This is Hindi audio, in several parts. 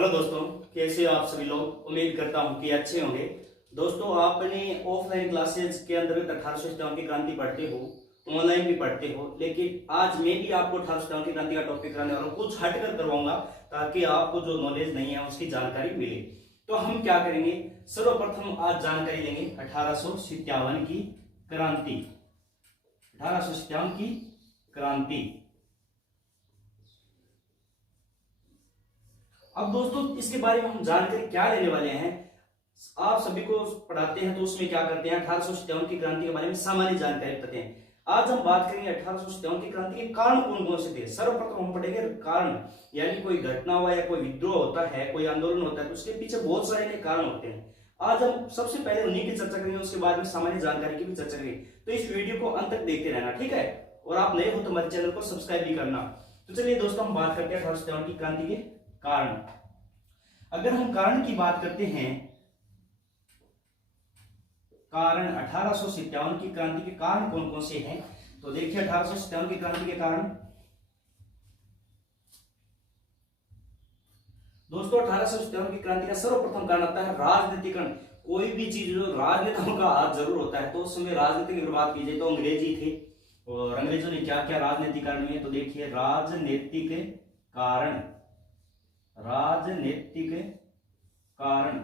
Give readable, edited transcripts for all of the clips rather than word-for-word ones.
हेलो दोस्तों, कैसे हो आप सभी लोग। उम्मीद करता हूं कि अच्छे होंगे। दोस्तों, आपने ऑफलाइन क्लासेज के अंतर्गत 1857 की क्रांति पढ़ते हो, ऑनलाइन भी पढ़ते हो, लेकिन आज मैं भी आपको 1857 की क्रांति का टॉपिक कराने वाला हूं। कुछ हटकर करवाऊंगा ताकि आपको जो नॉलेज नहीं है उसकी जानकारी मिले। तो हम क्या करेंगे, सर्वप्रथम आज जानकारी लेंगे 1857 की क्रांति। 1857 की क्रांति। अब दोस्तों, इसके बारे में हम जानकारी क्या लेने वाले हैं, आप सभी को पढ़ाते हैं तो उसमें क्या करते हैं 1857 की क्रांति के बारे में सामान्य जानकारी बताते हैं। आज हम बात करेंगे 1857 की क्रांति के कारण कौन कौन से थे। सर्वप्रथम हम पढ़ेंगे कारण, यानी कोई घटना हुआ या कोई विद्रोह होता है, कोई आंदोलन होता है तो उसके पीछे बहुत सारे कारण होते हैं। आज हम सबसे पहले उन्हीं की चर्चा करेंगे, उसके बाद में सामान्य जानकारी की भी चर्चा करेंगे। तो इस वीडियो को अंत तक देखते रहना, ठीक है। और आप नए हो तो हमारे चैनल को सब्सक्राइब भी करना। तो चलिए दोस्तों, हम बात करते हैं 1857 की क्रांति के कारण। अगर हम कारण की बात करते हैं, कारण 1857 की क्रांति के कारण कौन कौन से हैं, तो देखिए 1857 की क्रांति के कारण। दोस्तों, 1857 की क्रांति का सर्वप्रथम कारण आता है राजनीतिकरण। कोई भी चीज जो राजनेताओं का हाथ जरूर होता है, तो उस समय राजनीति की बात कीजिए तो अंग्रेजी थे, और अंग्रेजों ने क्या क्या राजनीतिक कारण में, तो देखिए राजनीतिक कारण, राजनीतिक कारण।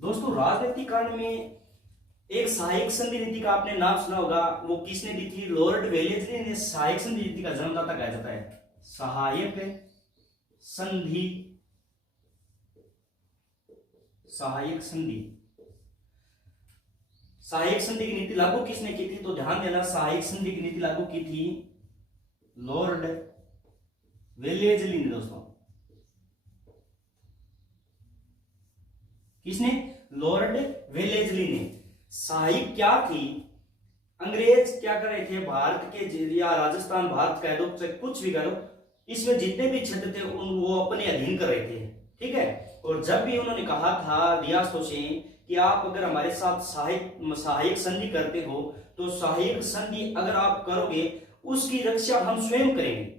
दोस्तों, राजनीतिक कारण में एक सहायक संधि नीति का आपने नाम सुना होगा। वो किसने दी थी, लॉर्ड वेलेस्ली ने सहायक संधि नीति का जन्मदाता कहा जाता है। सहायक संधि, सहायक संधि, सहायक संधि की नीति लागू किसने की थी, तो ध्यान देना, सहायक संधि की नीति लागू की थी लॉर्ड वेलेस्ली ने। दोस्तों, किसने, लॉर्ड वेलेस्ली ने। सहायक क्या थी, अंग्रेज क्या कर रहे थे, भारत के या राजस्थान, भारत कह दो चाहे कुछ भी करो, इसमें जितने भी क्षेत्र थे उन वो अपने अधीन कर रहे थे, ठीक है। और जब भी उन्होंने कहा था रियासतों से कि आप अगर हमारे साथ सहायक संधि करते हो तो सहायक संधि अगर आप करोगे उसकी रक्षा हम स्वयं करेंगे,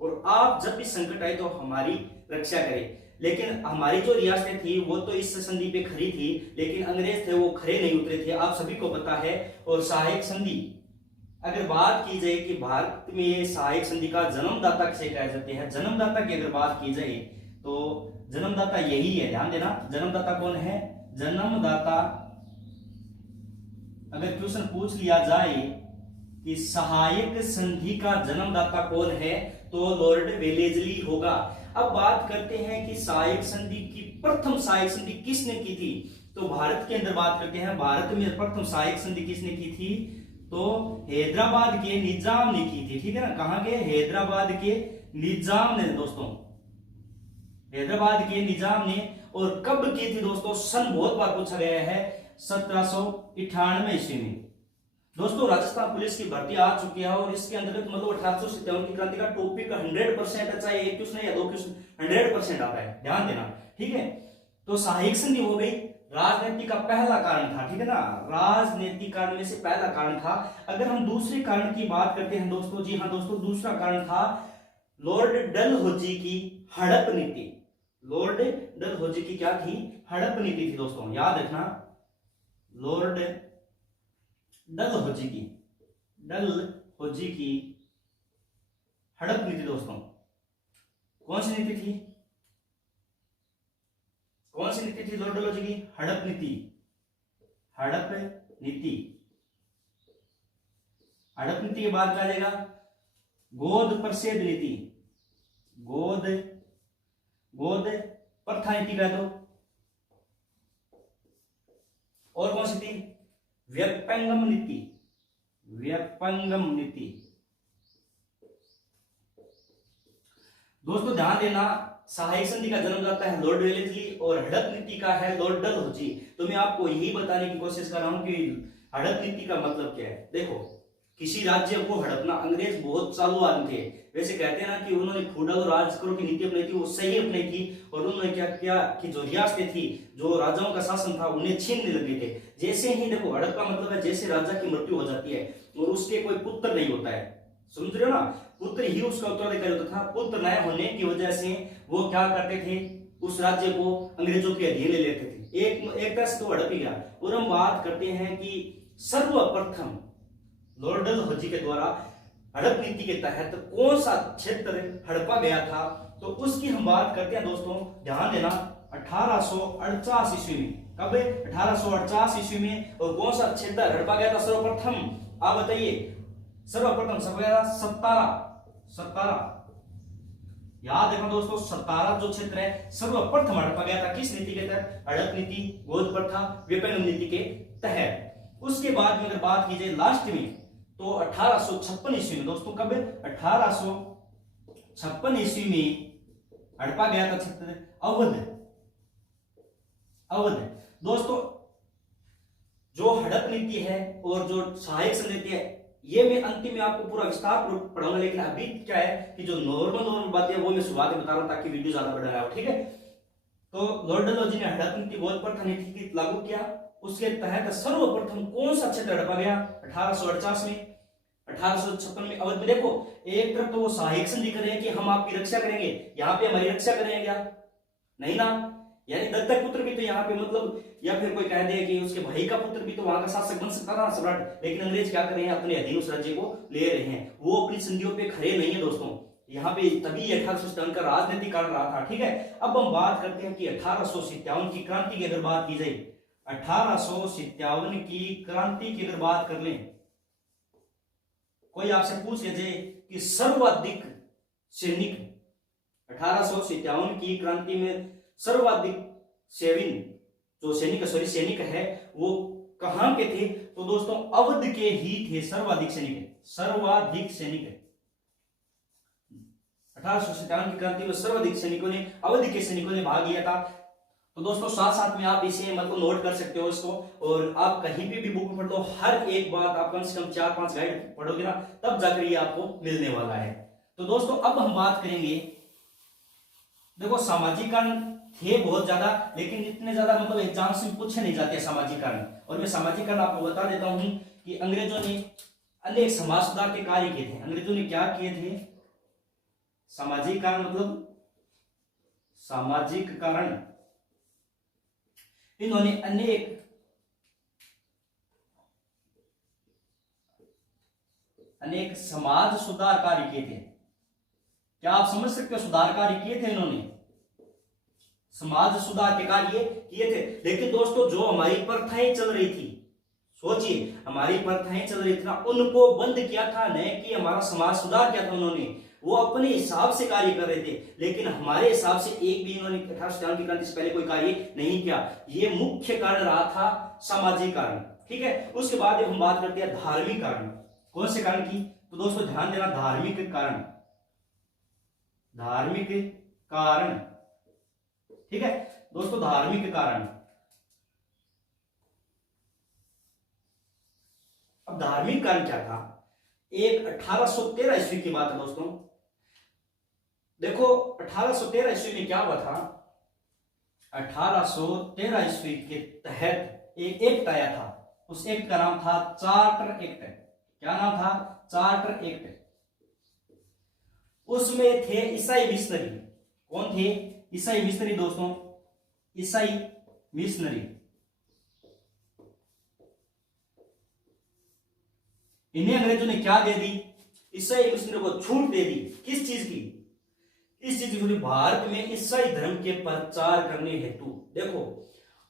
और आप जब भी संकट आए तो हमारी रक्षा करें। लेकिन हमारी जो रियासतें थी वो तो इस संधि पे खरी थी, लेकिन अंग्रेज थे वो खरे नहीं उतरे थे, आप सभी को पता है। और सहायक संधि अगर बात की जाए कि भारत में सहायक संधि का जन्मदाता किसे कहा जाते हैं, जन्मदाता की अगर बात की जाए तो जन्मदाता यही है, ध्यान देना। जन्मदाता कौन है, जन्मदाता अगर क्वेश्चन पूछ लिया जाए कि सहायक संधि का जन्मदाता कौन है, तो लॉर्ड वेलेस्ली होगा। अब बात करते हैं कि सहायक संधि की प्रथम सहायक संधि किसने की थी, तो भारत के अंदर बात करते हैं, भारत में प्रथम सहायक संधि किसने की थी, तो हैदराबाद के निजाम ने की थी, ठीक है ना। कहां के, हैदराबाद के निजाम ने। दोस्तों, हैदराबाद के निजाम ने। और कब की थी दोस्तों, सन बहुत बार पूछा गया है, 1798 ईस्वी में। दोस्तों, राजस्थान पुलिस की भर्ती आ चुकी है, और इसके अंतर्गत मतलब 1857 की क्रांति का टॉपिक 100% चाहे एक क्वेश्चन या दो क्वेश्चन 100% आता है, ध्यान देना, ठीक है। तो सहायक संधि हो गई, राजनीति का पहला कारण था, ठीक है ना। राजनीतिक कारण में से पहला कारण था। अगर हम दूसरे कारण की बात करते हैं दोस्तों, जी हाँ दोस्तों, दूसरा कारण था लॉर्ड डलहौजी की हड़प नीति। लॉर्ड डलहौजी की क्या थी, हड़प नीति थी। दोस्तों, याद रखना, लॉर्ड डलहौजी की हड़प नीति। दोस्तों, कौन सी नीति थी, कौन सी नीति थी, लॉर्ड डलहौजी की हड़प नीति। हड़प नीति, हड़प नीति के बाद क्या आ जाएगा, गोद प्रसेद नीति, गोद प्रथा नीति कह दो। और कौन सी थी, व्यपंगम नीति, व्यपंगम नीति। दोस्तों, ध्यान देना, सहायक संधि का जन्मदाता है लॉर्ड वेलेस्ली, और हड़प नीति का है लॉर्ड डलहौजी। तो मैं आपको यही बताने की कोशिश कर रहा हूं कि हड़प नीति का मतलब क्या है। देखो, किसी राज्य को हड़पना, अंग्रेज बहुत चालू आदमी थे। वैसे कहते हैं ना कि उन्होंने फूडल राज करो की नीति अपनाई थी, वो सही अपनाई थी। और उन्होंने क्या किया कि जो रियासतें थी, जो राजाओं का शासन था, उन्हें छीनने लगे थे। जैसे ही देखो, हड़प का मतलब है जैसे राजा की मृत्यु हो जाती है और उसके कोई पुत्र नहीं होता है, समझ रहे हो ना, पुत्र ही उसका उत्तराधिकारी होता था। पुत्र न होने की वजह से वो क्या करते थे, उस राज्य को अंग्रेजों के अधीन ले लेते थे। एक तरह से तो हड़प ही गया। और हम बात करते हैं कि सर्वप्रथम लॉर्ड डलहौजी के द्वारा हड़प नीति के तहत कौन सा क्षेत्र हड़पा गया था, तो उसकी हम बात करते हैं दोस्तों। ध्यान देना, 1848 ईस्वी में। कब? 1848 ईस्वी में। और कौन सा क्षेत्र हड़पा गया था सर्वप्रथम, आप बताइए। सर्वप्रथम सतारा। याद रखना दोस्तों, सतारा जो क्षेत्र है सर्वप्रथम हड़पा गया था। किस नीति के तहत? हड़प नीति, गोद प्रथा, विपणन नीति के तहत। उसके बाद में अगर बात की जाए लास्ट में, तो 1856 ईस्वी में दोस्तों। कब? 1856 ईस्वी में हड़पा गया था क्षेत्र अवध। दोस्तों जो हड़प नीति है और जो सहायक संघ नीति है, ये मैं अंतिम में आपको पूरा विस्तार पढ़ाऊंगा। लेकिन अभी क्या है कि जो नॉर्मल बातें वो मैं शुरुआत में बता रहा हूं ताकि वीडियो ज्यादा बढ़ रहा हो, ठीक है। तो लॉर्ड डलहौजी ने हड़प नीति, गोद प्रथा नीति की लागू किया। उसके तहत सर्वप्रथम कौन सा क्षेत्र हड़पा गया? 1848 में। 1856 में अवध में। देखो, एक तरफ तो वो सहायक संधि कर रहे हैं कि हम आपकी रक्षा करेंगे, यहाँ पे हमारी रक्षा करेंगे क्या? नहीं ना। यानी दत्तक पुत्र भी तो यहाँ पे मतलब, या फिर कोई कह दे कि उसके भाई का पुत्र भी तो वहां का शासक बन सकता था, सम्राट। लेकिन अंग्रेज क्या कर रहे हैं, अपने अधीन उस राज्य को ले रहे हैं। वो अपनी संधियों पे खड़े नहीं है दोस्तों। यहाँ पे तभी 1857 का राजनीतिक कारण रहा था, ठीक है। अब हम बात करते हैं कि 1857 की क्रांति की अगर बात की जाए, 1857 की क्रांति की अगर बात कर लें, कोई आपसे पूछ ले कि सर्वाधिक सैनिक 1857 की क्रांति में सर्वाधिक सैनिक है वो कहां के थे, तो दोस्तों अवध के ही थे। सर्वाधिक सैनिक 1857 की क्रांति में सर्वाधिक सैनिकों ने, अवध के सैनिकों ने भाग लिया था। तो दोस्तों साथ साथ में आप इसे मतलब नोट कर सकते हो इसको, और आप कहीं भी बुक में पढ़ लो, हर एक बात आप कम से कम 4-5 गाइड पढ़ोगे ना, तब जाकर ये आपको मिलने वाला है। तो दोस्तों अब हम बात करेंगे, देखो सामाजिक कारण थे बहुत ज्यादा, लेकिन इतने ज्यादा मतलब एग्जाम्स में पूछे नहीं जाते सामाजिक कारण। और मैं सामाजिक कारण आपको बता देता हूं कि अंग्रेजों ने अनेक समाज सुधार के कार्य किए थे। अंग्रेजों ने क्या किए थे? सामाजिक कारण मतलब सामाजिक कारण, इन्होंने अनेक समाज सुधार कार्य किए थे। क्या आप समझ सकते हो? सुधार कार्य किए थे इन्होंने, समाज सुधार के कार्य किए थे। लेकिन दोस्तों जो हमारी प्रथाएं चल रही थी, सोचिए हमारी प्रथाएं चल रही थी ना, उनको बंद किया था, न कि हमारा समाज सुधार किया था उन्होंने। वो अपने हिसाब से कार्य कर रहे थे, लेकिन हमारे हिसाब से एक भी इन्होंने 1857 की क्रांति से पहले कोई कार्य नहीं किया। ये मुख्य कारण रहा था सामाजिक कारण, ठीक है। उसके बाद हम बात करते हैं धार्मिक कारण। कौन से कारण की? तो दोस्तों ध्यान देना, धार्मिक कारण, ठीक है दोस्तों, धार्मिक कारण। अब धार्मिक कारण क्या था? एक 1813 ईस्वी की बात है दोस्तों। देखो 1813 ईस्वी में क्या हुआ था? 1813 ईस्वी के तहत एक एक्ट आया था। उस एक्ट का नाम था चार्टर एक्ट। क्या नाम था? Charter act. उसमें थे ईसाई मिशनरी। कौन थे? ईसाई मिशनरी दोस्तों, ईसाई मिशनरी। इन्हें अंग्रेजों ने क्या दे दी? ईसाई मिशनरी को छूट दे दी। किस चीज की? इस चीज की, भारत में ईसाई धर्म के प्रचार करने हेतु। देखो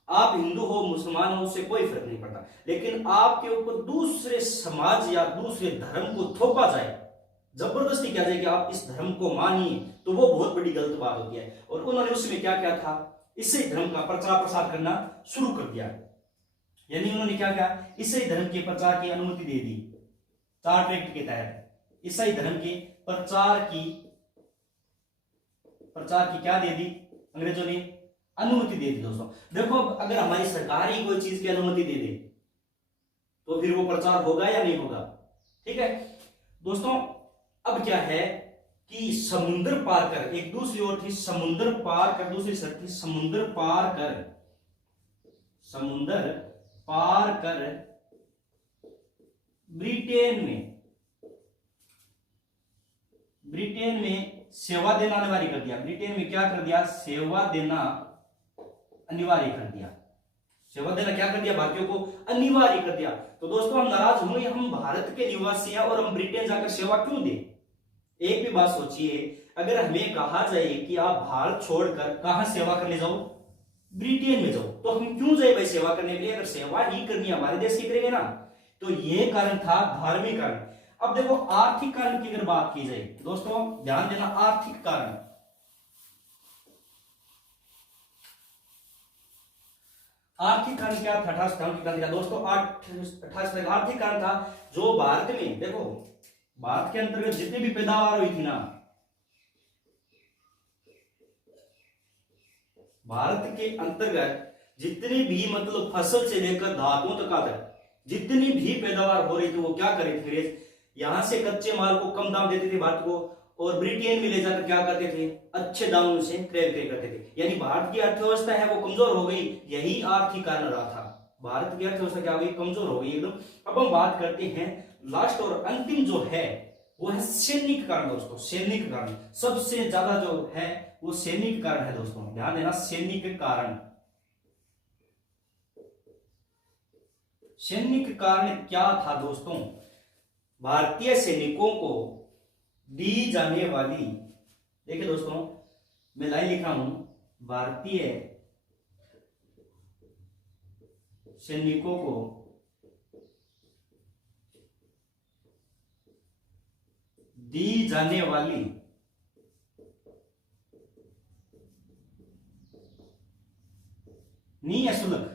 आप हिंदू हो मुसलमान हो उससे कोई फर्क नहीं पड़ता, लेकिन आपके ऊपर दूसरे समाज या दूसरे धर्म को थोपा जाए, जबरदस्ती किया जाए कि आप इस धर्म को मानिए, तो वो बहुत बड़ी गलत बात होती है। और उन्होंने उसमें क्या किया था? ईसाई धर्म का प्रचार प्रसार करना शुरू कर दिया। यानी उन्होंने क्या किया? ईसाई धर्म के प्रचार की अनुमति दे दी। चार्टर एक्ट के तहत ईसाई धर्म के प्रचार की क्या दे दी? अंग्रेजों ने अनुमति दे दी। दोस्तों देखो, अगर हमारी सरकार ही कोई चीज की अनुमति दे दे तो फिर वो प्रचार होगा या नहीं होगा? ठीक है दोस्तों। अब क्या है कि समुद्र पार कर, एक दूसरी ओर थी समुद्र पार कर, दूसरी शर्त थी समुद्र पार कर ब्रिटेन में ब्रिटेन में सेवा देना अनिवार्य कर दिया। ब्रिटेन में क्या कर दिया? सेवा देना अनिवार्य कर दिया। सेवा देना क्या कर दिया? भारतीयों को अनिवार्य कर दिया। तो दोस्तों हम नाराज हुए, हम भारत के निवासी हैं और हम ब्रिटेन जाकर सेवा क्यों दें? एक भी बात सोचिए, अगर हमें कहा जाए कि आप भारत छोड़कर कहां सेवा करने जाओ? ब्रिटेन में जाओ, तो हम क्यों जाए भाई सेवा करने के लिए? अगर सेवा ही करनी हमारे देश की करेंगे ना। तो ये कारण था धार्मिक कारण। अब देखो आर्थिक कारण की अगर बात की जाए दोस्तों, ध्यान देना, आर्थिक कारण। आर्थिक कारण क्या था? 1857 की क्रांति का दोस्तों 1858 आर्थिक कारण था जो भारत में, देखो भारत के अंतर्गत जितनी भी पैदावार हुई थी ना, भारत के अंतर्गत जितनी भी मतलब फसल से लेकर धातुओं तक जितनी भी पैदावार हो रही थी, वो क्या कर रहे थे? यहां से कच्चे माल को कम दाम देते थे भारत को, और ब्रिटेन में ले जाकर क्या करते थे? अच्छे दामों से क्रय विक्रय करते थे। यानी भारत की अर्थव्यवस्था है वो कमजोर हो गई। यही आर्थिक कारण रहा था। भारत की अर्थव्यवस्था क्या हो गई? कमजोर हो गई एकदम। अब हम बात करते हैं लास्ट और अंतिम जो है वो है सैनिक कारण। दोस्तों सैनिक कारण सबसे ज्यादा जो है वो सैनिक कारण है। दोस्तों ध्यान देना, सैनिक कारण। सैनिक कारण क्या था दोस्तों? भारतीय सैनिकों को दी जाने वाली, देखिए दोस्तों मैं लाइन लिख रहा हूं, भारतीय सैनिकों को दी जाने वाली निःशुल्क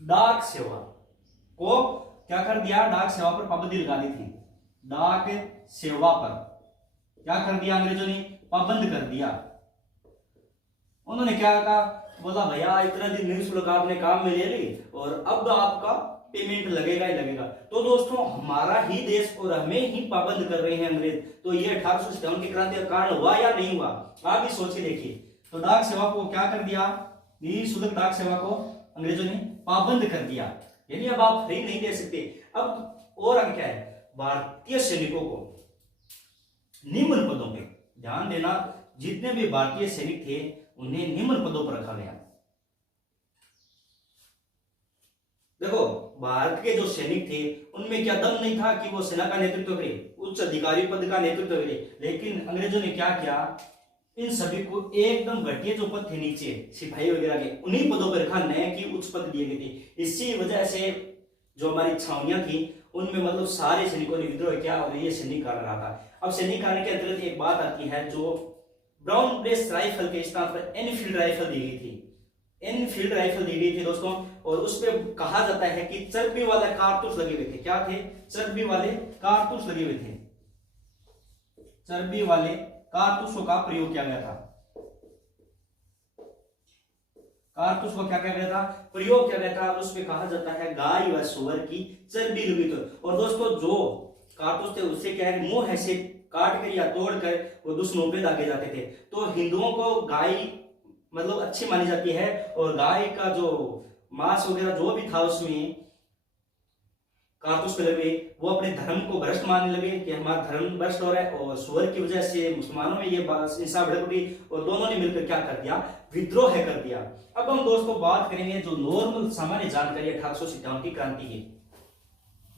डाक सेवा को क्या कर दिया? डाक सेवा पर पाबंदी लगा दी थी। डाक सेवा पर क्या कर दिया? अंग्रेजों ने पाबंद कर दिया। उन्होंने क्या कहा? बोला भैया इतना दिन निःशुल्क आपने काम में ले ली और अब आपका पेमेंट लगेगा ही लगेगा। तो दोस्तों हमारा ही देश और हमें ही पाबंद कर रहे हैं अंग्रेज। तो ये 1857 की क्रांति का कारण हुआ या नहीं हुआ? आप भी सोच के देखिए। तो डाक सेवा को क्या कर दिया? निःशुल्क डाक सेवा को अंग्रेजों ने पाबंद कर दिया। यानी अब आप फ्री नहीं दे सकते। अब और आगे क्या है? भारतीय सैनिकों को निम्न पदों पे, ध्यान देना, जितने भी भारतीय सैनिक थे उन्हें निम्न पदों पर रखा गया। देखो भारत के जो सैनिक थे उनमें क्या दम नहीं था कि वो सेना का नेतृत्व करे, उच्च अधिकारी पद का नेतृत्व करे। लेकिन अंग्रेजों ने क्या किया? इन सभी को एकदम घटिया जो पद थे नीचे सिपाही वगैरह के, उन्हीं पदों पर रखा, नए की उच्च पद दिए गए थे। इसी वजह से जो हमारी छावनियां थी उनमें मतलब सारे सैनिकों ने विद्रोह किया और ये सैनिक कारण रहा था। अब सैनिक कारण के अंतर्गत एक बात आती है जो ब्राउन ब्रेस्ट राइफल के स्थान पर एनफील्ड राइफल दी गई थी। एनफील्ड राइफल दी गई थी दोस्तों, और उस पे कहा जाता है कि चर्बी वाले कारतूस लगे हुए थे। क्या थे? चर्बी वाले कारतूस लगे हुए थे। चर्बी वाले कारतूसों का प्रयोग किया गया था। कारतूस को क्या किया गया था? प्रयोग किया गया था। और उसमें कहा जाता है गाय व सुअर की चर्बी लगी थी। और दोस्तों जो कारतूस थे उससे क्या है? मुंह ऐसे काट कर या तोड़ कर वो दुश्मनों पे दागे जाते थे। तो हिंदुओं को गाय मतलब अच्छी मानी जाती है, और गाय का जो मांस वगैरह जो भी था उसमें कारतूस पे लगे, वो अपने धर्म को भ्रष्ट मानने लगे कि हमारा धर्म भ्रष्ट हो रहा है। और सुअर की वजह से मुसलमानों में ये हिंसा भड़क उठी और दोनों ने मिलकर क्या कर दिया? विद्रोह कर दिया। अब हम दोस्तों बात करेंगे जो नॉर्मल सामान्य जानकारी 1857 की क्रांति की।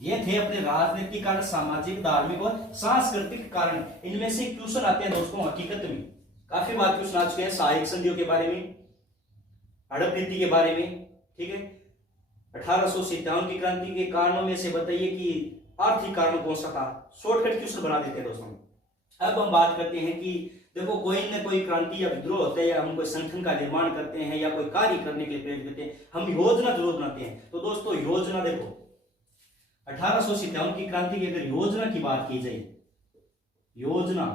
ये थे अपने राजनीतिक कारण, सामाजिक, धार्मिक और सांस्कृतिक कारण। इनमें से क्वेश्चन आते हैं दोस्तों हकीकत में काफी बार क्वेश्चन आ चुके हैं सहायक संधियों के बारे में, हड़प नीति के बारे में। ठीक है, 1857 की क्रांति के कारणों में से बताइए कि आर्थिक कारण कौन सा था? शॉर्टकट क्वेश्चन बना देते हैं दोस्तों। अब हम बात करते हैं कि देखो कोई न कोई क्रांति या विद्रोह होता है, या हम कोई संगठन का निर्माण करते हैं या कोई कार्य करने के लिए प्रेरित करते हैं, हम योजना जरूर बनाते हैं। तो दोस्तों योजना देखो 1857 की क्रांति की अगर योजना की बात की जाए, योजना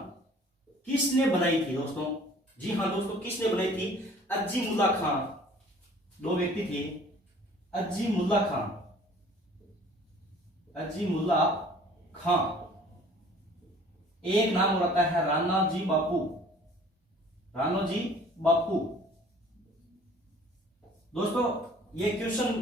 किसने बनाई थी दोस्तों? जी हाँ दोस्तों, किसने बनाई थी? अजीमुल्ला खान। दो व्यक्ति थे, अजीमुल्ला खान, अजीमुल्ला खान। एक नाम और आता है राणाजी बापू, राणाजी बापू। दोस्तों ये क्वेश्चन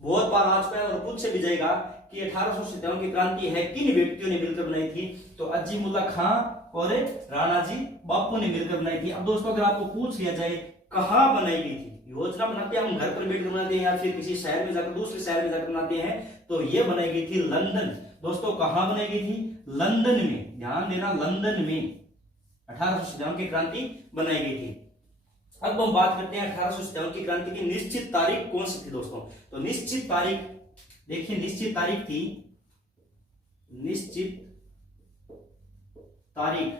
बहुत बार आ चुका है और पूछ से भी जाएगा कि 1857 की क्रांति है किन व्यक्तियों ने मिलकर बनाई थी, तो अजीमुल्ला खां और राणा जी बापू ने मिलकर बनाई थी। अब दोस्तों अगर आपको पूछ लिया जाए कहाँ बनाई गई थी, योजना बनाते हैं हम घर पर बैठकर बनाते हैं या फिर किसी शहर में जाकर दूसरे शहर में जाकर बनाते हैं, तो ये बनाई गई थी लंदन। दोस्तों कहाँ बनाई गई थी, लंदन में, ध्यान देना लंदन में 1857 की क्रांति बनाई गई थी। अब हम बात करते हैं 1857 की क्रांति की निश्चित तारीख कौन सी थी दोस्तों, तो निश्चित तारीख देखिए, निश्चित तारीख थी, निश्चित तारीख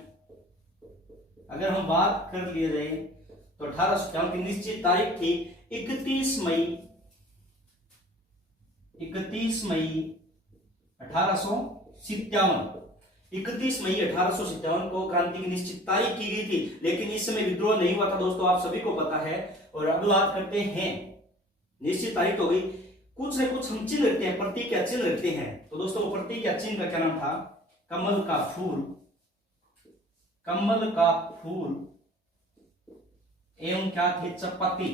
अगर हम बात कर लिए जाए तो 1857 की निश्चित तारीख थी 31 मई 1857। 31 मई 1857 को क्रांति की निश्चित तारीख की गई थी, लेकिन इस समय विद्रोह नहीं हुआ था दोस्तों, आप सभी को पता है। और अब बात करते हैं, निश्चित तारीख हो गई, कुछ न कुछ हम चिन्ह रखते हैं, प्रतीक या चिन्ह रखते हैं। तो दोस्तों वो प्रतीक या चिन्ह का क्या नाम था, कमल का फूल, कमल का फूल एवं क्या थे, चपाती,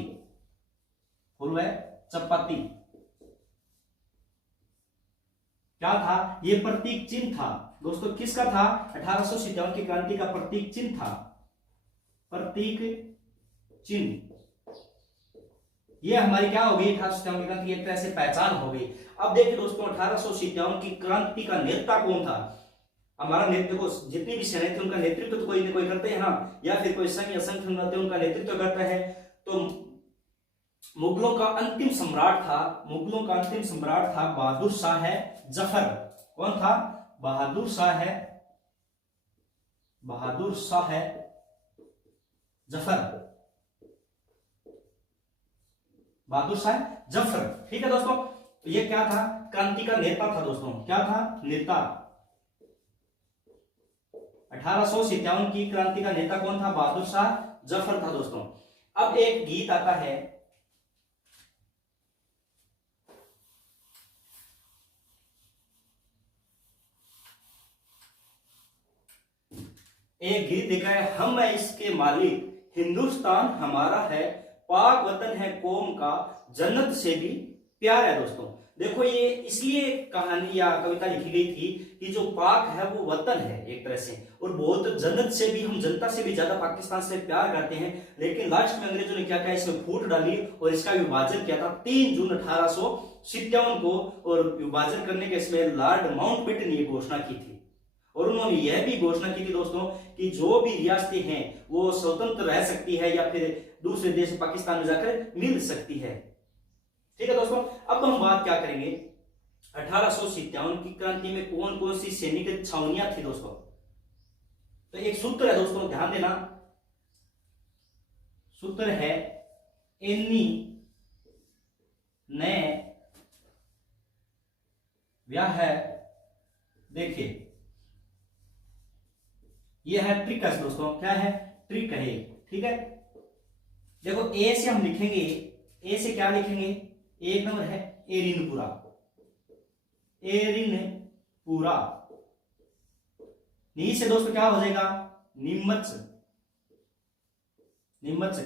फूल है चपाती, क्या था, ये प्रतीक चिन्ह था दोस्तों। किसका था, 1857 की क्रांति का प्रतीक चिन्ह था, प्रतीक चिन्ह। ये हमारी क्या हो गई, 1857 की क्रांति एक तरह से पहचान हो गई। अब देखिए दोस्तों 1857 की क्रांति का नेता कौन था, हमारा नेतृत्व को जितनी भी सेनाएं थी उनका नेतृत्व तो कोई न कोई करते हैं ना, या फिर कोई संघ या संगठन रहते हैं उनका नेतृत्व करता है। तो मुगलों का अंतिम सम्राट था, मुगलों का अंतिम सम्राट था बहादुर शाह जफर। कौन था, बहादुर शाह, बहादुर शाह जफर, बहादुर शाह जफर, ठीक है दोस्तों। तो ये क्या था, क्रांति का नेता था दोस्तों, क्या था, नेता। 1857 की क्रांति का नेता कौन था, बहादुर शाह जफर था दोस्तों। अब एक गीत आता है, एक गीत लिखा है, हम है इसके मालिक, हिंदुस्तान हमारा है, पाक वतन है कौम का, जन्नत से भी प्यार है दोस्तों। देखो ये इसलिए कहानी या कविता लिखी गई थी कि जो पाक है वो वतन है एक तरह से, और बहुत जन्नत से भी, हम जनता से भी ज्यादा पाकिस्तान से प्यार करते हैं। लेकिन लास्ट में अंग्रेजों ने क्या किया, इसमें फूट डाली और इसका विभाजन किया था 3 जून 1857 को, और विभाजन करने के इसमें लॉर्ड माउंटबेटन ने घोषणा की थी। और उन्होंने यह भी घोषणा की थी दोस्तों कि जो भी रियासतें हैं वो स्वतंत्र रह सकती है या फिर दूसरे देश पाकिस्तान में जाकर मिल सकती है, ठीक है दोस्तों। अब हम बात क्या करेंगे, 1857 की क्रांति में कौन कौन सी सैनिक छावनियां थी दोस्तों। तो एक सूत्र है दोस्तों, ध्यान देना, सूत्र है एनी ने व्याह है, देखिए ये है ट्रिक है दोस्तों, क्या है, ट्रिक है, ठीक है। देखो ए से हम लिखेंगे, ए से क्या लिखेंगे, एक नंबर है एरिनपुरा, एरिनपुरा। नी से दोस्तों क्या हो जाएगा, नीमच, नीमच।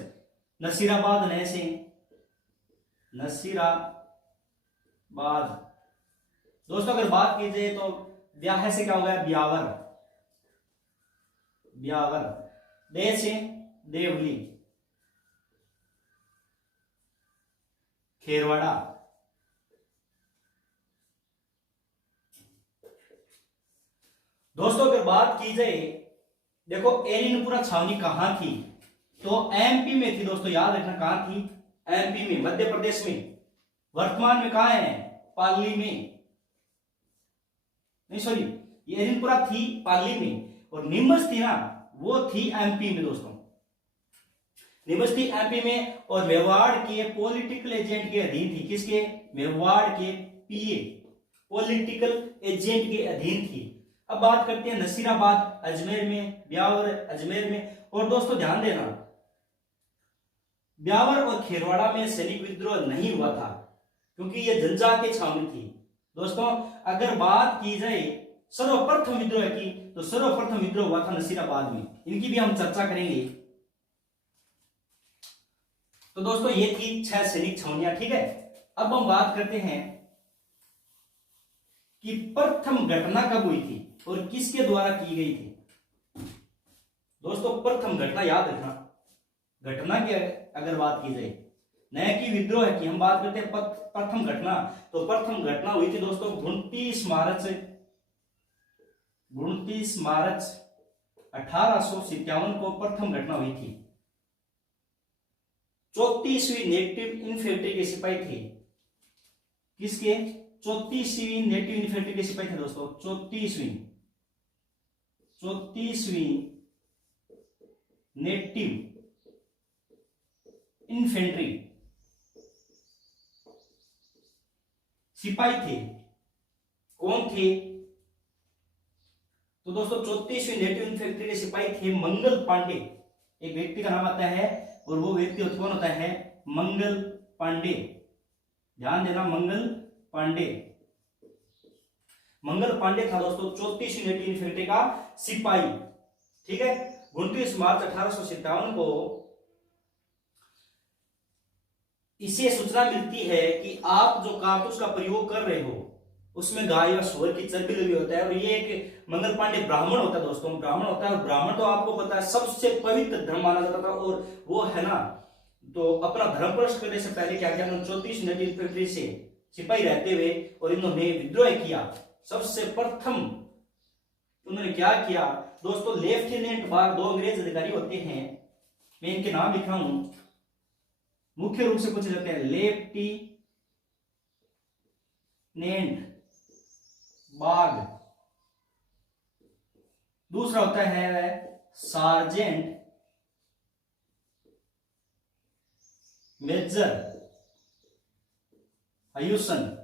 नसीराबाद न से नसीराबाद। दोस्तों अगर बात की जाए तो ब्याह से क्या हो गया, ब्यावर, ब्यावर। दे से देवली, खेरवाड़ा। दोस्तों अगर बात की जाए, देखो एरिनपुरा छावनी कहां थी, तो एमपी में थी दोस्तों, याद रखना कहां थी, एमपी में, मध्य प्रदेश में। वर्तमान में कहां है, पाली में, नहीं सॉरी, ये एरिनपुरा थी पाली में, और नीमच थी ना वो थी एमपी में दोस्तों, नीमच थी एमपी में। और मेवाड़ के पॉलिटिकल एजेंट के अधीन थी, किसके, मेवाड़ के पीए, पॉलिटिकल एजेंट के अधीन थी। अब बात करते हैं नसीराबाद अजमेर में, ब्यावर अजमेर में। और दोस्तों ध्यान देना, ब्यावर और खेरवाड़ा में सैनिक विद्रोह नहीं हुआ था क्योंकि यह जनजातीय छावनी थी दोस्तों। अगर बात की जाए सर्वप्रथम विद्रोह की, तो सर्वप्रथम विद्रोह हुआ था नसीराबाद में, इनकी भी हम चर्चा करेंगे। तो दोस्तों ये थी 6 सैनिक छावनियां, ठीक है। अब हम बात करते हैं कि प्रथम घटना कब हुई थी और किसके द्वारा की गई थी। दोस्तों प्रथम घटना याद रखना, घटना की अगर बात की जाए, न कि विद्रोह की, हम बात करते हैं प्रथम घटना, तो प्रथम घटना हुई थी दोस्तों 29 मार्च 1857 को प्रथम घटना हुई थी। 34वीं नेटिव इन्फेंट्री के सिपाही थे, किसके? 34वीं नेटिव इन्फेंट्री के सिपाही थे दोस्तों, 34वीं नेटिव इन्फेंट्री सिपाही थे। कौन थे? तो दोस्तों 34वीं नेटिव इन्फेंट्री के सिपाही थे मंगल पांडे। एक व्यक्ति का नाम आता है और वो व्यक्ति कौन होता है? मंगल पांडे। ध्यान देना, मंगल पांडे। मंगल पांडे था दोस्तों 34वीं नेटिव इन्फेंट्री का सिपाही। ठीक है। 29 मार्च 1857 को इसे सूचना मिलती है कि आप जो कारतूस का प्रयोग कर रहे हो उसमें गाय और सूअर की चर्बी लगी होता है। और ये एक मंगल पांडे ब्राह्मण होता है दोस्तों, ब्राह्मण होता है। और ब्राह्मण तो आपको पता है सबसे पवित्र धर्म माना जाता था, और वो है ना, तो अपना धर्म प्रश्न करने से पहले क्या किया, 34 नेटिव इन्फेंट्री से सिपाही रहते हुए और इन्होंने विद्रोह किया। सबसे प्रथम उन्होंने क्या किया दोस्तों, लेफ्टिनेंट बाग, 2 अंग्रेज अधिकारी होते हैं, मैं इनके नाम लिखा हूं, मुख्य रूप से पूछे जाते हैं, लेफ्टिनेंट बाग, दूसरा होता है सार्जेंट मेजर हयूसन।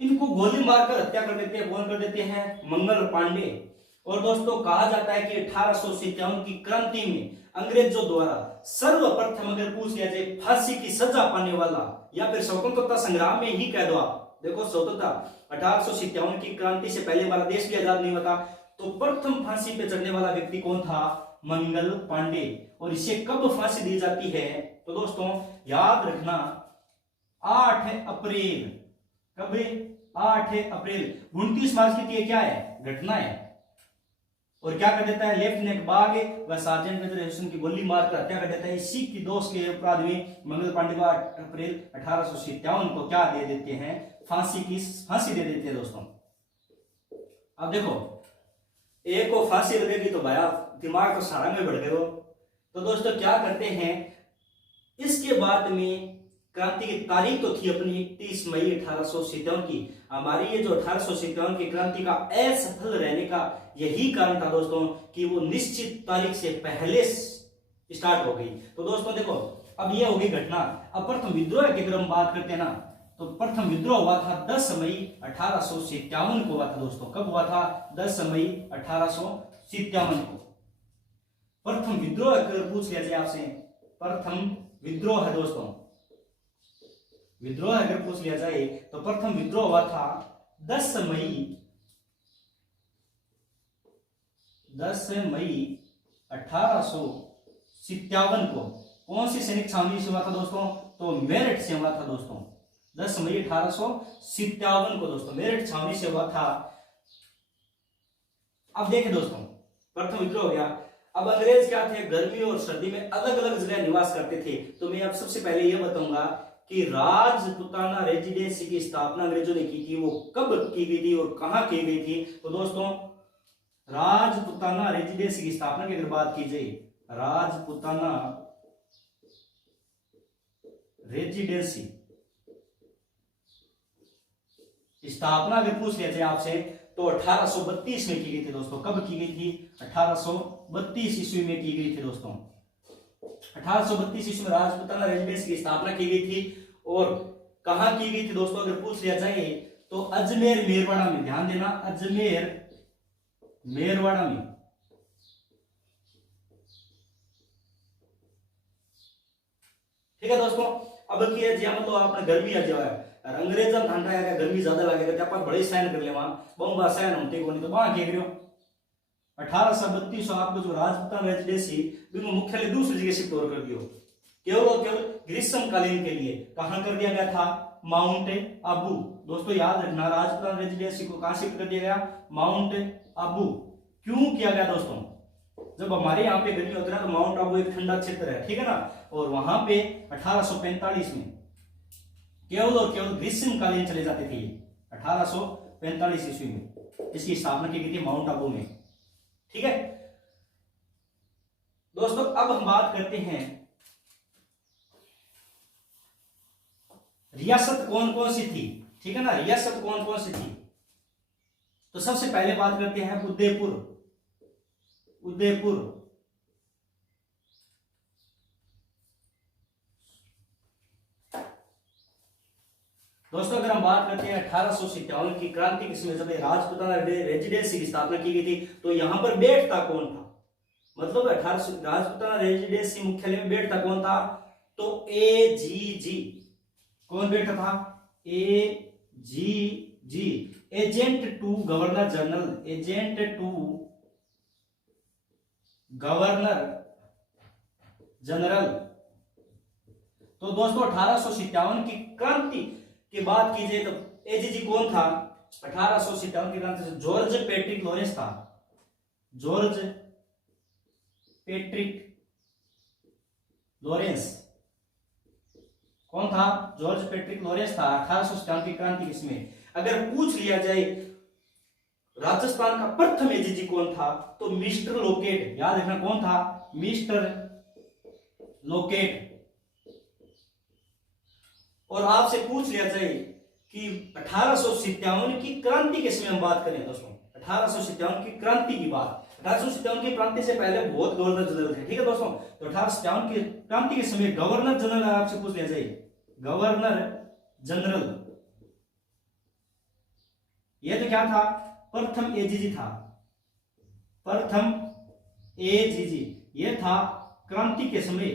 इनको गोली मारकर हत्या कर देते हैं, कौन कर देते हैं? मंगल पांडे। और दोस्तों कहा जाता है कि 1857 की क्रांति में अंग्रेजों द्वारा सर्वप्रथम, अगर पूछ लिया जाए, फांसी की सजा पाने वाला, या फिर स्वतंत्रता संग्राम में ही कह दो आप, देखो स्वतंत्रता 1857 की क्रांति से पहले हमारा देश भी आजाद नहीं हुआ था, तो प्रथम फांसी पे चढ़ने वाला व्यक्ति कौन था? मंगल पांडे। और इसे कब फांसी दी जाती है? तो दोस्तों याद रखना 8 अप्रैल। कब? 8 अप्रैल। 29 मार्च की क्या है? घटना है। और क्या कर देता है? लेफ्टिनेंट बाग व सार्जेंट मेजर हयूसन की गोली मारकर हत्या कर देता है। इसी की दोष के अपराध में मंगल पांडे को 8 अप्रैल 1857 को क्या दे देते हैं? फांसी दे देते हैं दोस्तों। अब देखो, एक को फांसी लगेगी तो भाया दिमाग तो सारा में बढ़ गए हो। तो दोस्तों क्या करते हैं, इसके बाद में क्रांति की तारीख तो थी अपनी 31 मई 1857 की। हमारी ये जो 1857 की क्रांति का असफल रहने का यही कारण था दोस्तों कि वो निश्चित तारीख से पहले स्टार्ट हो गई। तो दोस्तों देखो, अब ये हो गई घटना। अब प्रथम विद्रोह की अगर हम बात करते हैं ना, तो प्रथम विद्रोह हुआ था 10 मई 1857 को हुआ था दोस्तों। कब हुआ था? 10 मई 1857 को। प्रथम विद्रोह अगर पूछ लिया जाए आपसे, प्रथम विद्रोह है दोस्तों, विद्रोह अगर पूछ लिया जाए तो प्रथम विद्रोह हुआ था 10 मई 1857 को। कौन सी सैनिक छावनी से हुआ था दोस्तों? तो मेरठ से हुआ था दोस्तों। 10 मई 1857 को दोस्तों मेरठ छावनी से हुआ था। अब देखें दोस्तों, प्रथम विद्रोह हो गया। अब अंग्रेज क्या थे, गर्मी और सर्दी में अलग अलग जगह निवास करते थे। तो मैं अब सबसे पहले यह बताऊंगा कि राजपुताना रेजिडेंसी की स्थापना अंग्रेजों ने की थी, वो कब की गई थी और कहां की गई थी? तो दोस्तों राजपुताना रेजिडेंसी की स्थापना की अगर बात की जाए, राजपुताना रेजिडेंसी स्थापना अगर पूछ लिया जाए आपसे तो 1832 में की गई थी दोस्तों। कब की गई थी? 1832 ईस्वी में की गई थी दोस्तों। 1832 ईस्वी में राजपुताना रेजिडेंसी की स्थापना की गई थी। और कहां की गई थी दोस्तों अगर पूछ लिया जाए तो अजमेर मेरवाड़ा में। ध्यान देना, अजमेर मेरवाड़ा में। ठीक है दोस्तों। अब किया मतलब आपने गर्मी आ जाए अंग्रेजा ठंडा है, गर्मी ज्यादा लगेगा, आप बड़े सहन कर ले, वहां बहुत सहन होते को नहीं, तो वहां क्या करो 1832 आपको जो राजपुताना रेजिडेंसी बिल्कुल मुख्यालय दूसरी जगह शिफ्ट कर दियो, केवल और केवल ग्रीष्मकालीन के लिए। कहां कर दिया गया था? माउंट आबू। दोस्तों याद रखना, राजपूताना रेजिडेंसी को कहां शिफ्ट कर दिया गया? माउंट आबू। क्यों किया गया दोस्तों? जब हमारे यहाँ पे गर्मी होता है तो माउंट आबू एक ठंडा क्षेत्र है, ठीक है ना, और वहां पे 1845 में केवल और केवल ग्रीष्मकालीन चले जाते थे। 1845 ईस्वी में इसकी स्थापना की गई थी माउंट आबू में, ठीक है दोस्तों। अब हम बात करते हैं रियासत कौन कौन सी थी, ठीक है ना, रियासत कौन कौन सी थी। तो सबसे पहले बात करते हैं उदयपुर। उदयपुर दोस्तों अगर हम बात करते हैं 1857 की क्रांति के समय जब राजपूताना रेजिडेंसी की स्थापना की गई थी, तो यहां पर बैठता कौन था? मतलब 1800 राजपूताना रेजिडेंसी मुख्यालय में बैठता कौन था? तो एजीजी। कौन बैठा था? AGG, agent to governor general. Agent to governor general. तो दोस्तों 1857 की क्रांति की बात की जाए तो एजीजी कौन था? 1857 की क्रांति से जॉर्ज पैट्रिक लॉरेंस था। जॉर्ज पैट्रिक लॉरेंस कौन था? जॉर्ज पैट्रिक लॉरेंस था 1857 की क्रांति के समय। अगर पूछ लिया जाए राजस्थान का प्रथम एजीजी कौन था, तो मिस्टर लोकेट। याद रखना कौन था? Mister locate. और आपसे पूछ लिया जाए कि 1857 की क्रांति के समय हम बात करें दोस्तों, 1857 की क्रांति की बात, 1857 की क्रांति से पहले बहुत गवर्नर जनरल थे, ठीक है दोस्तों। तो 1857 की क्रांति के समय गवर्नर जनरल आपसे पूछ लिया जाए, गवर्नर जनरल यह तो क्या था? प्रथम एजीजी था। प्रथम एजीजी यह था क्रांति के समय।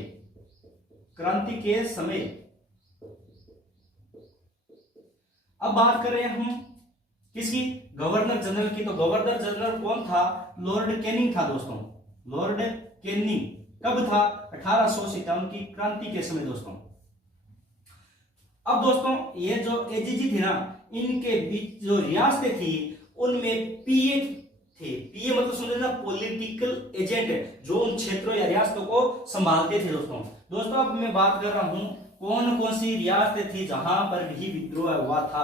क्रांति के समय अब बात करें हम किसकी? गवर्नर जनरल की। तो गवर्नर जनरल कौन था? लॉर्ड कैनिंग था दोस्तों। लॉर्ड कैनिंग कब था? 1857 की क्रांति के समय दोस्तों। अब दोस्तों ये जो एजीजी थी ना, इनके बीच जो रियासतें थी उनमें पीए थे। पीए मतलब समझ लेना पॉलिटिकल एजेंट, जो उन क्षेत्रों या रियासतों को संभालते थे दोस्तों। दोस्तों अब मैं बात कर रहा हूं कौन कौन सी रियासतें थी जहां पर भी विद्रोह हुआ था।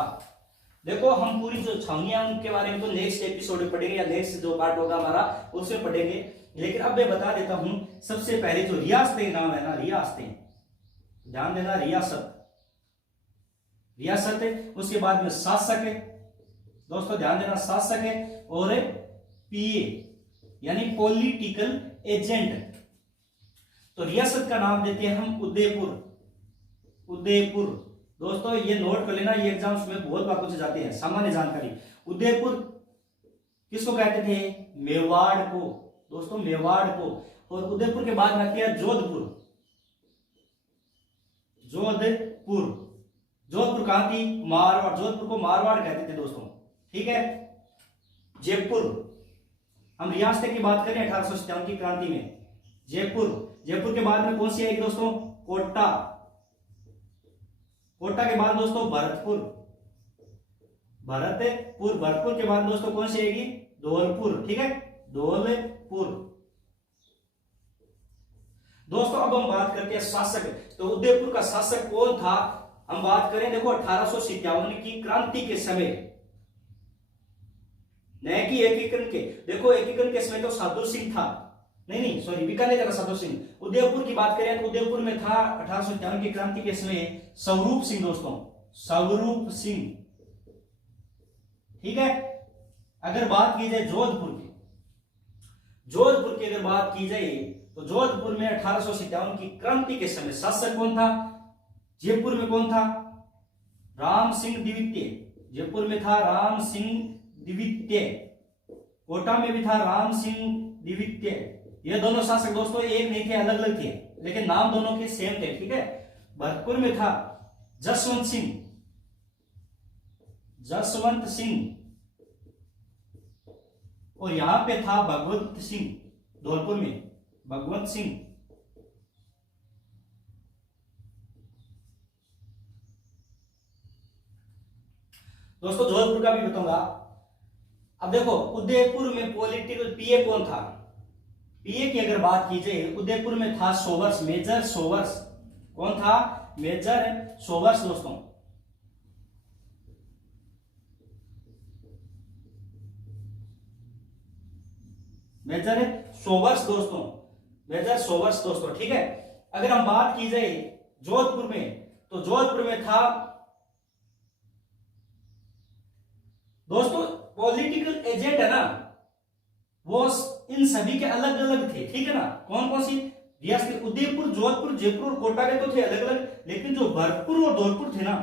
देखो हम पूरी जो छावनियां उनके बारे में तो नेक्स्ट एपिसोड में पढ़ेंगे या नेक्स्ट जो पार्ट होगा हमारा उसमें पढ़ेंगे, लेकिन अब मैं बता देता हूं सबसे पहले जो रियासतें नाम है ना, रियासतें ध्यान देना, रियासत रियासत है, उसके बाद में शासक है दोस्तों, ध्यान देना शासक है, और पीए यानी पॉलिटिकल एजेंट। तो रियासत का नाम देते हैं हम उदयपुर। उदयपुर दोस्तों ये नोट कर लेना, ये एग्जाम्स में बहुत बार पूछे जाते हैं, सामान्य जानकारी। उदयपुर किसको कहते थे? मेवाड़ को दोस्तों, मेवाड़ को। और उदयपुर के बाद में आती है जोधपुर। जोधपुर जोधपुर कहां थी? मारवाड़। जोधपुर को मारवाड़ कहते थे दोस्तों, ठीक है। जयपुर, हम रियासत की बात करें 1857 की क्रांति में, जयपुर। जयपुर के बाद में कौन सी आएगी दोस्तों? कोटा। कोटा के बाद दोस्तों भरतपुर। भरतपुर। भरतपुर के बाद दोस्तों कौन सी आएगी? धौलपुर, ठीक है, धौलपुर। दोस्तों अब हम बात करते हैं शासक। तो उदयपुर का शासक कौन था? हम बात करें देखो 1857 की क्रांति के समय, न कि एकीकरण के। देखो एकीकरण के समय तो साधु सिंह था, नहीं सॉरी बीकानेर का साधु सिंह। उदयपुर की बात करें तो उदयपुर में था 1857 की क्रांति के समय स्वरूप सिंह दोस्तों, स्वरूप सिंह, ठीक है। अगर बात की जाए जोधपुर की, जोधपुर की अगर बात की जाए तो जोधपुर में 1857 की क्रांति के समय शासक कौन था? जयपुर में कौन था? राम सिंह द्वितीय। जयपुर में था राम सिंह द्वितीय। कोटा में भी था राम सिंह द्वितीय। ये दोनों शासक दोस्तों एक नहीं थे, अलग अलग थे, लेकिन नाम दोनों के सेम थे, ठीक है। भरतपुर में था जसवंत सिंह। जसवंत सिंह। और यहां पे था भगवंत सिंह। धौलपुर में भगवंत सिंह। दोस्तों जोधपुर का भी बताऊंगा। अब देखो उदयपुर में पॉलिटिकल पीए कौन था? पीए की अगर बात की जाए, उदयपुर में था सोवर्स, मेजर सोवर्स। कौन था? मेजर सोवर्स दोस्तों। मेजर सोवर्स दोस्तों, मेजर सोवर्स दोस्तों, ठीक है। अगर हम बात की जाए जोधपुर में, तो जोधपुर में था दोस्तों पॉलिटिकल एजेंट है ना, वो इन सभी के अलग अलग थे, ठीक है ना। कौन कौन सी रियासत? उदयपुर, जोधपुर, जयपुर और कोटा के तो थे अलग अलग, लेकिन जो भरतपुर और धौलपुर थे ना,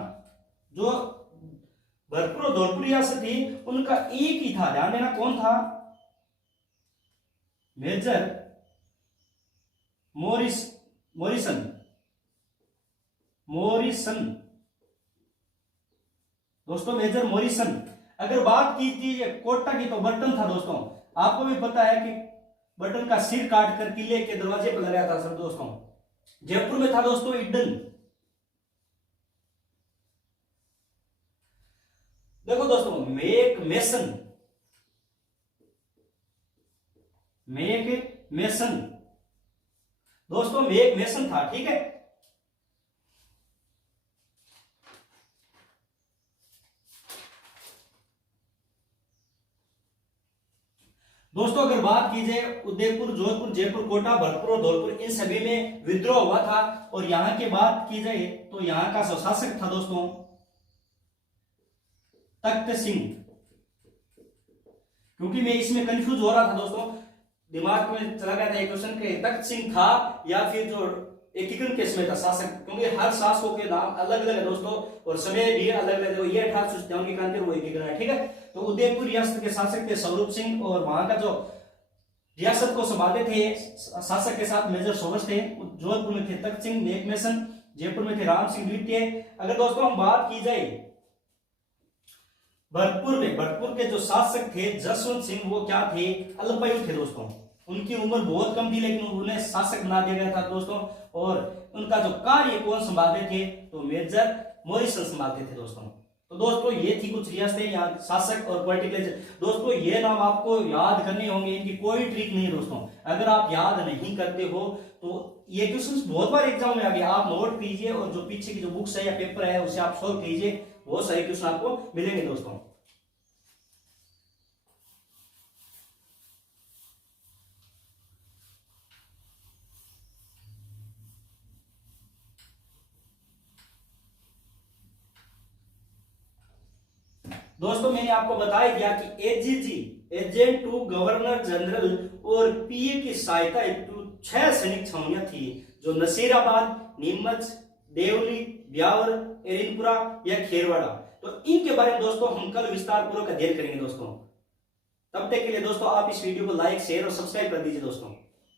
जो भरतपुर और धौलपुर रियासत थी, उनका एक ही था, ध्यान देना। कौन था? मेजर मोरिसन दोस्तों, मेजर मोरिसन। अगर बात कीजिए कोटा की, तो बर्टन था दोस्तों। आपको भी पता है कि बर्टन का सिर काट कर किले के दरवाजे पर लगाया था सब दोस्तों। जयपुर में था दोस्तों ईडन। देखो दोस्तों मेक मेसन दोस्तों, मेक मेसन था, ठीक है। दोस्तों अगर बात की जाए उदयपुर, जोधपुर, जयपुर, कोटा, भरतपुर और धौलपुर, इन सभी में विद्रोह हुआ था। और यहां की बात की जाए तो यहां का शासक था दोस्तों तख्त सिंह। क्योंकि मैं इसमें कंफ्यूज हो रहा था दोस्तों, दिमाग में चला गया था एक क्वेश्चन के तख्त सिंह था या फिर जो एकीकरण केस में था शासक, क्योंकि हर शासकों के नाम अलग अलग है दोस्तों और समय भी अलग अलग है। ये 1857 की क्रांति वो एकीकरण है, ठीक है। तो उदयपुर रियासत के शासक थे स्वरूप सिंह, और वहां का जो रियासत को संभालते थे शासक के साथ मेजर सोवर्स थे। जोधपुर में थे तख्त सिंह, मेक मेसन, जयपुर में थे राम सिंह द्वितीय। अगर दोस्तों हम बात की जाए भरतपुर में, भरतपुर के जो शासक थे जसवंत सिंह, वो क्या थे? अल्पायु थे दोस्तों। उनकी उम्र बहुत कम थी, लेकिन उन्हें शासक बना दिया गया था दोस्तों। और उनका जो कार्य कौन संभालते थे? तो मेजर मोरिसन संभालते थे दोस्तों। तो दोस्तों ये थी कुछ रियासतें, यहाँ शासक और पॉलिटिकल। दोस्तों ये नाम आपको याद करने होंगे, इनकी कोई ट्रिक नहीं दोस्तों। अगर आप याद नहीं करते हो तो ये क्वेश्चन बहुत बार एग्जाम में आ गया, आप नोट कीजिए और जो पीछे की जो बुक्स है या पेपर है उसे आप सोल्व कीजिए, बहुत सारे क्वेश्चन आपको मिलेंगे दोस्तों। दोस्तों मैंने आपको बता ही दिया कि AGG, agent to governor general, और पीए की सहायता हेतु 6 सैनिक छावनियां थी, जो नसीराबाद, नीमच, देवली, ब्यावर, एरिनपुरा या खेरवाड़ा। तो इनके बारे में दोस्तों हम कल विस्तार पूर्वक अध्ययन करेंगे दोस्तों। तब तक के लिए दोस्तों आप इस वीडियो को लाइक, शेयर और सब्सक्राइब कर दीजिए दोस्तों।